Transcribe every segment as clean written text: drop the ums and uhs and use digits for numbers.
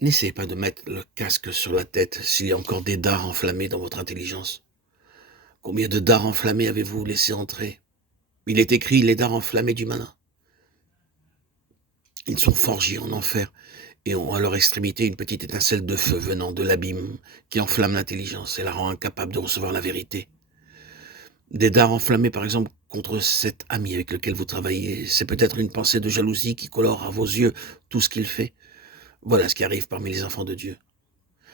N'essayez pas de mettre le casque sur la tête s'il y a encore des dards enflammés dans votre intelligence. Combien de dards enflammés avez-vous laissé entrer? Il est écrit les dards enflammés du malin. Ils sont forgés en enfer et ont à leur extrémité une petite étincelle de feu venant de l'abîme qui enflamme l'intelligence et la rend incapable de recevoir la vérité. Des dards enflammés, par exemple, contre cet ami avec lequel vous travaillez, c'est peut-être une pensée de jalousie qui colore à vos yeux tout ce qu'il fait. Voilà ce qui arrive parmi les enfants de Dieu.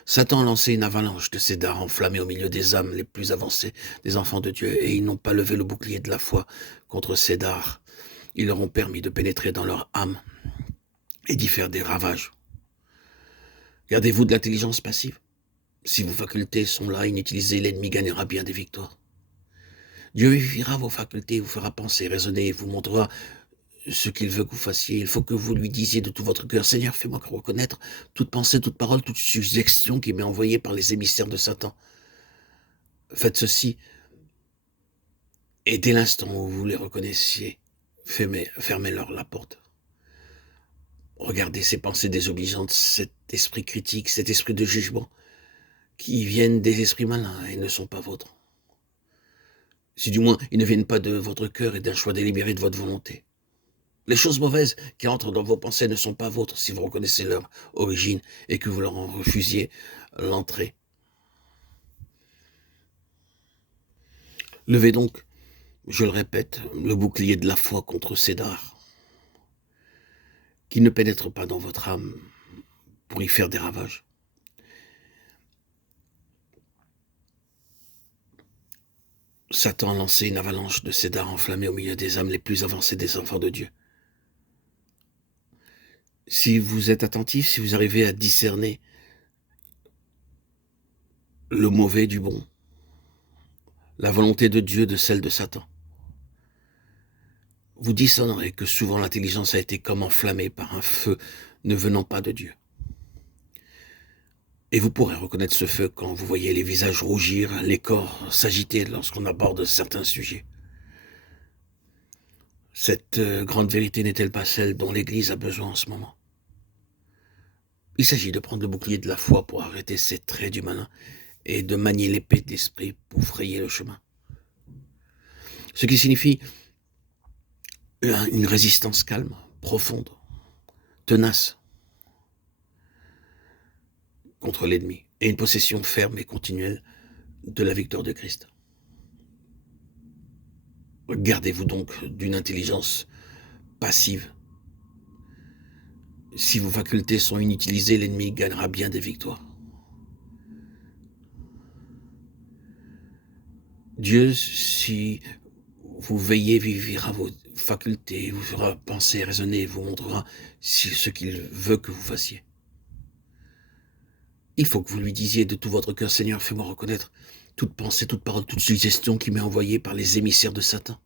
Satan a lancé une avalanche de ces dards enflammés au milieu des âmes les plus avancées des enfants de Dieu, et ils n'ont pas levé le bouclier de la foi contre ces dards. Ils leur ont permis de pénétrer dans leur âme et d'y faire des ravages. Gardez-vous de l'intelligence passive. Si vos facultés sont là, inutilisées, l'ennemi gagnera bien des victoires. Dieu vivifiera vos facultés, vous fera penser, raisonner, vous montrera ce qu'il veut que vous fassiez. Il faut que vous lui disiez de tout votre cœur: Seigneur, fais-moi reconnaître toute pensée, toute parole, toute suggestion qui m'est envoyée par les émissaires de Satan. Faites ceci, et dès l'instant où vous les reconnaissiez, fermez-leur la porte. Regardez ces pensées désobligeantes, cet esprit critique, cet esprit de jugement, qui viennent des esprits malins et ne sont pas vôtres. Si du moins ils ne viennent pas de votre cœur et d'un choix délibéré de votre volonté. Les choses mauvaises qui entrent dans vos pensées ne sont pas vôtres si vous reconnaissez leur origine et que vous leur en refusiez l'entrée. Levez donc, je le répète, le bouclier de la foi contre ces dards, qui ne pénètrent pas dans votre âme pour y faire des ravages. Satan a lancé une avalanche de ces dards enflammés au milieu des âmes les plus avancées des enfants de Dieu. Si vous êtes attentif, si vous arrivez à discerner le mauvais du bon, la volonté de Dieu de celle de Satan, vous discernerez que souvent l'intelligence a été comme enflammée par un feu ne venant pas de Dieu. Et vous pourrez reconnaître ce feu quand vous voyez les visages rougir, les corps s'agiter lorsqu'on aborde certains sujets. Cette grande vérité n'est-elle pas celle dont l'Église a besoin en ce moment? Il s'agit de prendre le bouclier de la foi pour arrêter ces traits du malin et de manier l'épée de l'esprit pour frayer le chemin. Ce qui signifie une résistance calme, profonde, tenace contre l'ennemi et une possession ferme et continuelle de la victoire de Christ. Gardez-vous donc d'une intelligence passive. Si vos facultés sont inutilisées, l'ennemi gagnera bien des victoires. Dieu, si vous veillez, vivifiera vos facultés, vous fera penser, raisonner, vous montrera ce qu'il veut que vous fassiez. Il faut que vous lui disiez de tout votre cœur: Seigneur, fais-moi reconnaître toute pensée, toute parole, toute suggestion qui m'est envoyée par les émissaires de Satan.